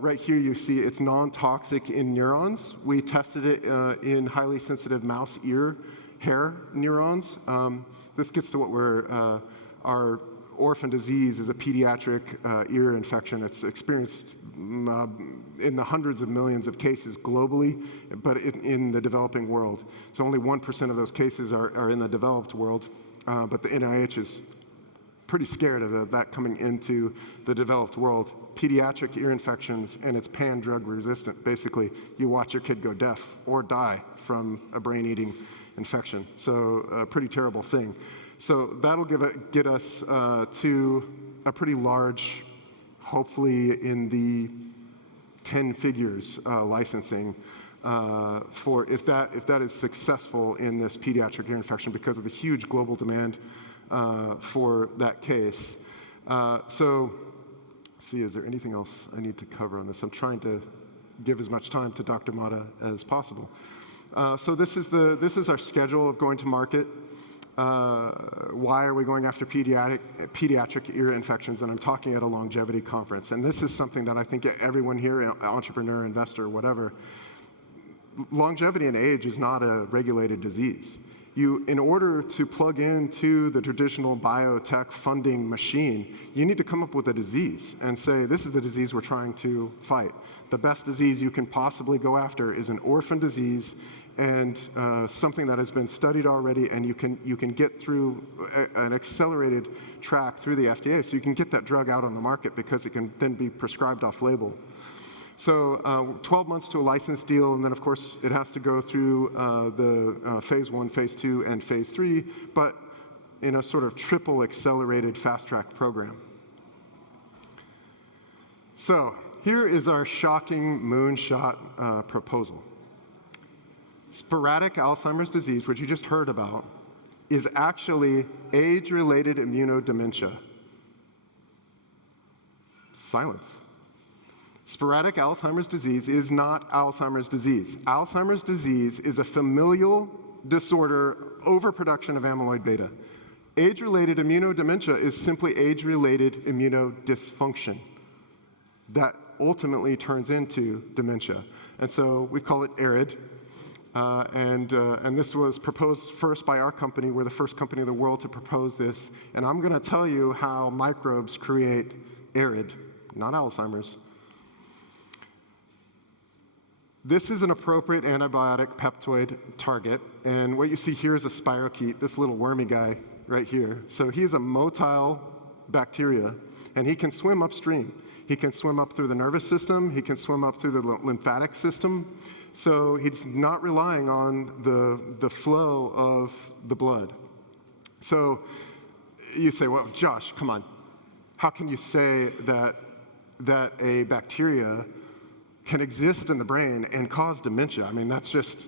Right here you see it's non-toxic in neurons. We tested it in highly sensitive mouse ear hair neurons. This gets to what our Orphan Disease is a pediatric ear infection. It's experienced in the hundreds of millions of cases globally, but in the developing world. So only 1% of those cases are in the developed world, but the NIH is pretty scared of that coming into the developed world. Pediatric ear infections, and it's pan-drug resistant. Basically, you watch your kid go deaf or die from a brain-eating infection. So a pretty terrible thing. So that'll get us to a pretty large, hopefully in the 10 figures licensing for if that is successful in this pediatric ear infection because of the huge global demand for that case. So, see, is there anything else I need to cover on this? I'm trying to give as much time to Dr. Mata as possible. So this is our schedule of going to market. Why are we going after pediatric ear infections? And I'm talking at a longevity conference. And this is something that I think everyone here, entrepreneur, investor, whatever, longevity and age is not a regulated disease. In order to plug into the traditional biotech funding machine, you need to come up with a disease and say, this is the disease we're trying to fight. The best disease you can possibly go after is an orphan disease and something that has been studied already, and you can get through an accelerated track through the FDA, so you can get that drug out on the market because it can then be prescribed off-label. So 12 months to a license deal, and then of course it has to go through the phase 1, phase 2, and phase 3, but in a sort of triple accelerated fast-track program. So here is our shocking moonshot proposal. Sporadic Alzheimer's disease, which you just heard about, is actually age-related immunodementia. Silence. Sporadic Alzheimer's disease is not Alzheimer's disease. Alzheimer's disease is a familial disorder, overproduction of amyloid beta. Age-related immunodementia is simply age-related immunodysfunction that ultimately turns into dementia. And so we call it ARID. And this was proposed first by our company. We're the first company in the world to propose this. And I'm going to tell you how microbes create ARID, not Alzheimer's. This is an appropriate antibiotic peptoid target. And what you see here is a spirochete, this little wormy guy right here. So he's a motile bacteria, and he can swim upstream. He can swim up through the nervous system. He can swim up through the lymphatic system. So he's not relying on the flow of the blood. So you say, well, Josh, come on. How can you say that a bacteria can exist in the brain and cause dementia? I mean, that's just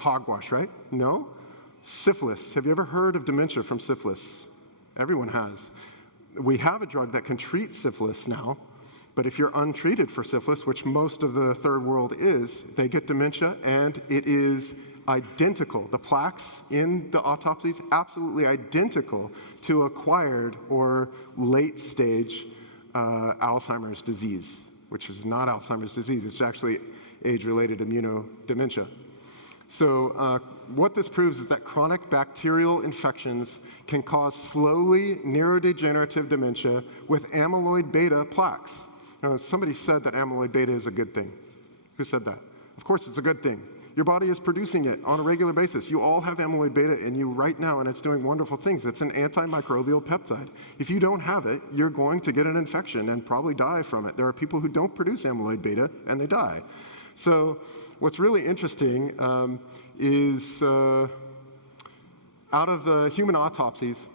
hogwash, right? No? Syphilis. Have you ever heard of dementia from syphilis? Everyone has. We have a drug that can treat syphilis now, but if you're untreated for syphilis, which most of the third world is, they get dementia, and it is identical. The plaques in the autopsies, absolutely identical to acquired or late-stage Alzheimer's disease, which is not Alzheimer's disease. It's actually age-related immunodementia. So what this proves is that chronic bacterial infections can cause slowly neurodegenerative dementia with amyloid beta plaques. Now, somebody said that amyloid beta is a good thing. Who said that? Of course it's a good thing. Your body is producing it on a regular basis. You all have amyloid beta in you right now, and it's doing wonderful things. It's an antimicrobial peptide. If you don't have it, you're going to get an infection and probably die from it. There are people who don't produce amyloid beta, and they die. So what's really interesting is out of the human autopsies,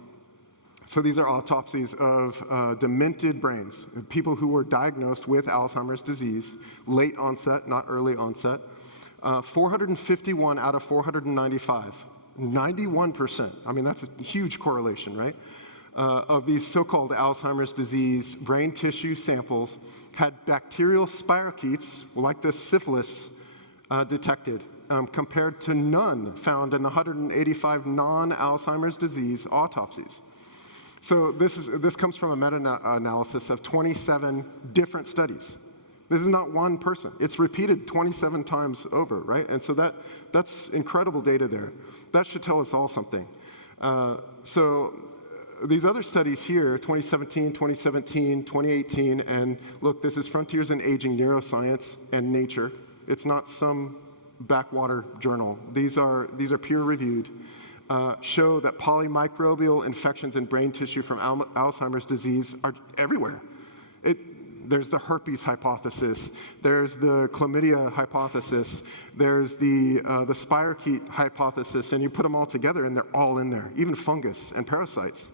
so these are autopsies of demented brains, people who were diagnosed with Alzheimer's disease, late onset, not early onset. 451 out of 495, 91%, I mean, that's a huge correlation, right? Of these so-called Alzheimer's disease brain tissue samples had bacterial spirochetes, like this syphilis, detected, compared to none found in the 185 non-Alzheimer's disease autopsies. So this comes from a meta-analysis of 27 different studies. This is not one person. It's repeated 27 times over, right? And so that's incredible data there. That should tell us all something. So these other studies here, 2017, 2018, and look, this is Frontiers in Aging Neuroscience and Nature. It's not some backwater journal. These are peer-reviewed. Show that polymicrobial infections in brain tissue from Alzheimer's disease are everywhere. There's the herpes hypothesis, there's the chlamydia hypothesis, there's the spirochete hypothesis, and you put them all together and they're all in there, even fungus and parasites.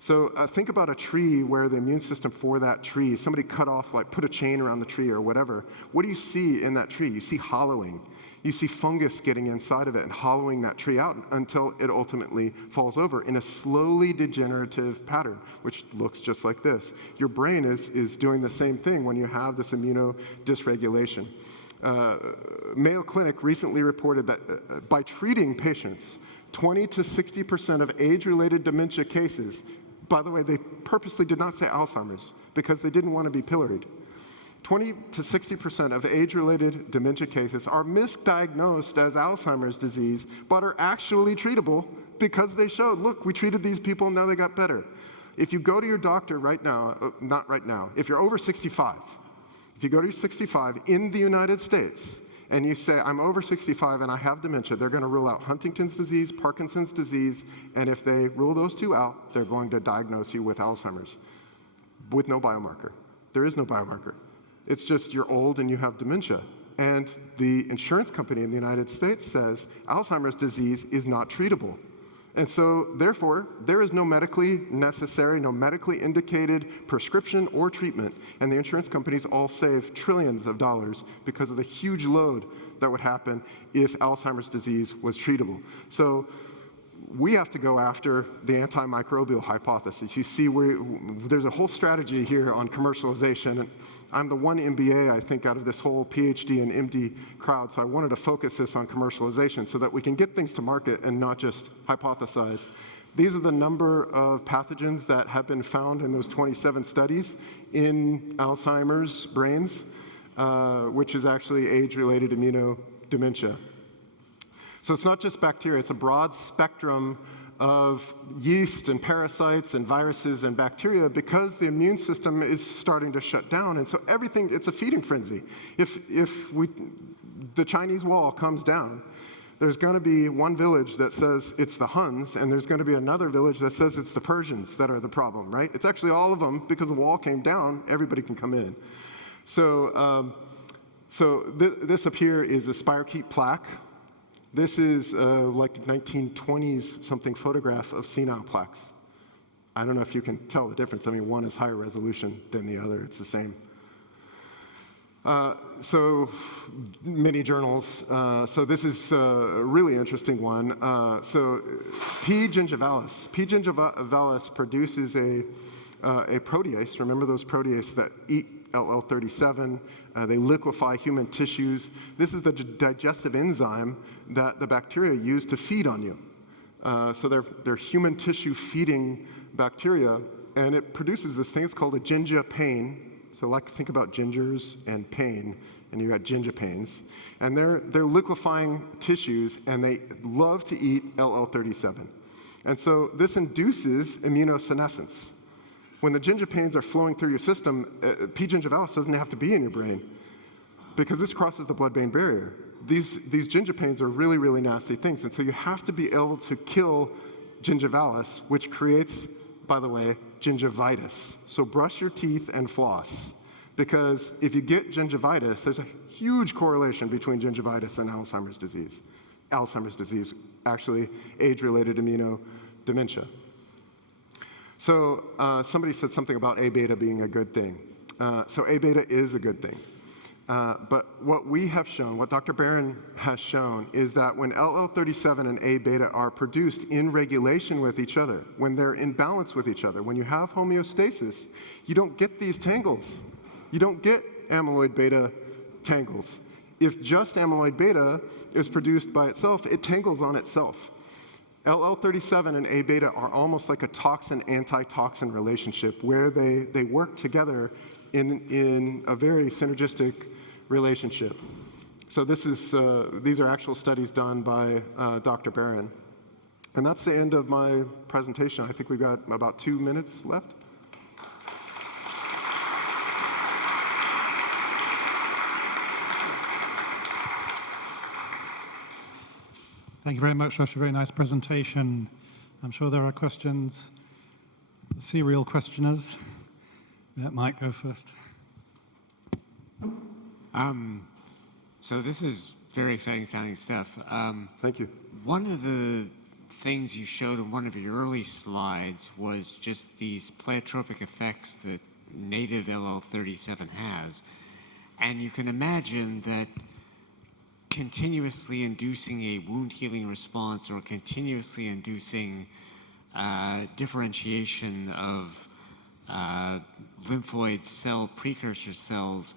So think about a tree where the immune system for that tree, somebody cut off, like put a chain around the tree or whatever. What do you see in that tree? You see hollowing. You see fungus getting inside of it and hollowing that tree out until it ultimately falls over in a slowly degenerative pattern, which looks just like this. Your brain is doing the same thing when you have this immunodysregulation. Mayo Clinic recently reported that by treating patients, 20 to 60% of age-related dementia cases, by the way, they purposely did not say Alzheimer's because they didn't want to be pilloried. 20 to 60% of age-related dementia cases are misdiagnosed as Alzheimer's disease, but are actually treatable because they showed, look, we treated these people, now they got better. If you go to your doctor right now, not right now, if you're over 65, if you go to 65 in the United States, and you say, I'm over 65 and I have dementia, they're going to rule out Huntington's disease, Parkinson's disease, and if they rule those two out, they're going to diagnose you with Alzheimer's with no biomarker. There is no biomarker. It's just you're old and you have dementia. And the insurance company in the United States says Alzheimer's disease is not treatable. And so, therefore, there is no medically necessary, no medically indicated prescription or treatment. And the insurance companies all save trillions of dollars because of the huge load that would happen if Alzheimer's disease was treatable. So we have to go after the antimicrobial hypothesis. You see, there's a whole strategy here on commercialization. And I'm the one MBA, I think, out of this whole PhD and MD crowd, so I wanted to focus this on commercialization so that we can get things to market and not just hypothesize. These are the number of pathogens that have been found in those 27 studies in Alzheimer's brains, which is actually age-related immunodementia. So it's not just bacteria, it's a broad spectrum of yeast and parasites and viruses and bacteria because the immune system is starting to shut down. And so everything, it's a feeding frenzy. If the Chinese wall comes down, there's going to be one village that says it's the Huns, and there's going to be another village that says it's the Persians that are the problem, right? It's actually all of them because the wall came down, everybody can come in. So, this up here is a spirochete plaque. This is like 1920s something photograph of senile plaques. I don't know if you can tell the difference. I mean, one is higher resolution than the other. It's the same. So many journals. So this is a really interesting one. So P. gingivalis. P. gingivalis produces a protease. Remember those proteases that eat LL37? They liquefy human tissues. This is the digestive enzyme that the bacteria use to feed on you. So they're human tissue feeding bacteria, and it produces this thing. It's called a gingipain. So like think about gingers and pain, and you got gingipains. And they're liquefying tissues, and they love to eat LL37. And so this induces immunosenescence. When the gingipains are flowing through your system, P. gingivalis doesn't have to be in your brain because this crosses the blood-brain barrier. These gingipains are really, really nasty things, and so you have to be able to kill gingivalis, which creates, by the way, gingivitis. So brush your teeth and floss, because if you get gingivitis, there's a huge correlation between gingivitis and Alzheimer's disease. Alzheimer's disease, actually age-related immunodementia. So somebody said something about A-beta being a good thing. So A-beta is a good thing. But what we have shown, what Dr. Barron has shown, is that when LL37 and A-beta are produced in regulation with each other, when they're in balance with each other, when you have homeostasis, you don't get these tangles. You don't get amyloid beta tangles. If just amyloid beta is produced by itself, it tangles on itself. LL37 and A-beta are almost like a toxin-antitoxin relationship where they work together in a very synergistic relationship. So these are actual studies done by Dr. Barron. And that's the end of my presentation. I think we've got about 2 minutes left. Thank you very much, Josh. A very nice presentation. I'm sure there are questions. The serial questioners. Yeah, Mike, go first. So this is very exciting sounding stuff. Thank you. One of the things you showed in one of your early slides was just these pleiotropic effects that native LL37 has. And you can imagine that continuously inducing a wound healing response or continuously inducing differentiation of lymphoid cell precursor cells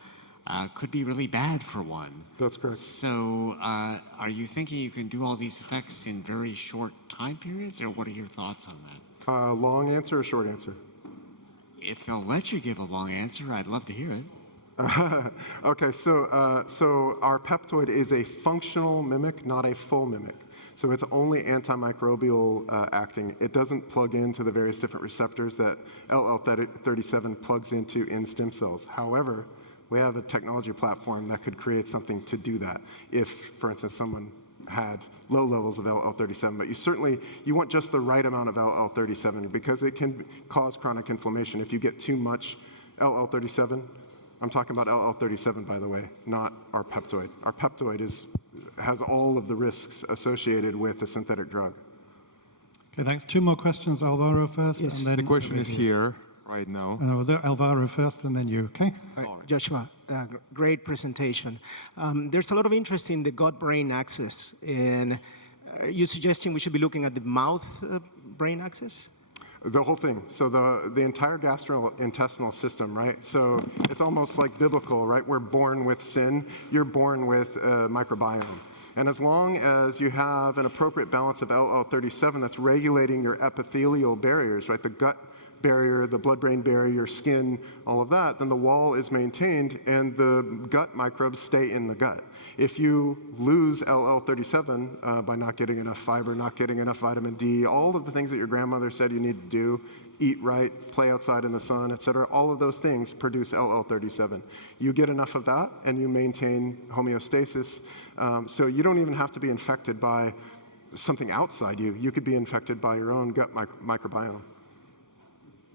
could be really bad for one. That's correct. So are you thinking you can do all these effects in very short time periods, or what are your thoughts on that? Long answer or short answer? If they'll let you give a long answer, I'd love to hear it. Okay, so our peptoid is a functional mimic, not a full mimic. So it's only antimicrobial acting. It doesn't plug into the various different receptors that LL37 plugs into in stem cells. However, we have a technology platform that could create something to do that if, for instance, someone had low levels of LL37, but you want just the right amount of LL37 because it can cause chronic inflammation. If you get too much LL37, I'm talking about LL37, by the way, not our peptoid. Our peptoid has all of the risks associated with a synthetic drug. Okay, thanks. 2 more questions. Alvaro first. Yes. And then The question is here right now. Alvaro first, and then you, okay? Joshua, great presentation. There's a lot of interest in the gut-brain axis, and are you suggesting we should be looking at the mouth-brain axis? The whole thing. So the entire gastrointestinal system, right? So it's almost like biblical, right? We're born with sin. You're born with a microbiome. And as long as you have an appropriate balance of LL37 that's regulating your epithelial barriers, right? The gut barrier, the blood-brain barrier, your skin, all of that, then the wall is maintained and the gut microbes stay in the gut. If you lose LL37 by not getting enough fiber, not getting enough vitamin D, all of the things that your grandmother said you need to do, eat right, play outside in the sun, et cetera, all of those things produce LL37. You get enough of that and you maintain homeostasis. So you don't even have to be infected by something outside you. You could be infected by your own gut microbiome.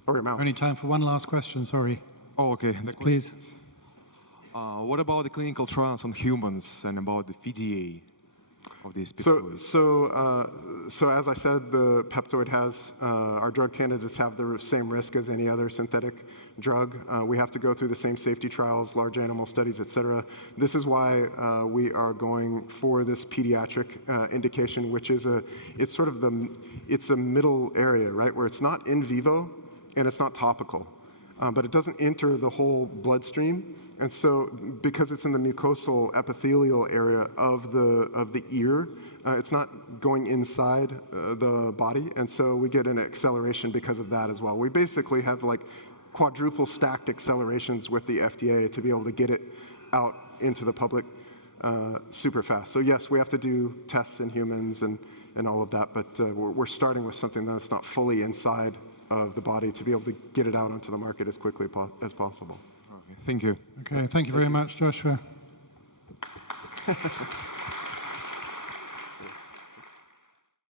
Or your mouth. Only time for one last question, sorry. Oh, okay. Please. What about the clinical trials on humans and about the PDA of these peptoids? So as I said, the peptoid has, our drug candidates have the same risk as any other synthetic drug. We have to go through the same safety trials, large animal studies, et cetera. This is why we are going for this pediatric indication, which is it's sort of it's a middle area, right, where it's not in vivo and it's not topical. But it doesn't enter the whole bloodstream. And so because it's in the mucosal epithelial area of the ear, it's not going inside the body. And so we get an acceleration because of that as well. We basically have like quadruple stacked accelerations with the FDA to be able to get it out into the public super fast. So yes, we have to do tests in humans and all of that, but we're starting with something that's not fully inside of the body to be able to get it out onto the market as quickly as possible. Okay, thank you. Okay, thank you very much, Joshua.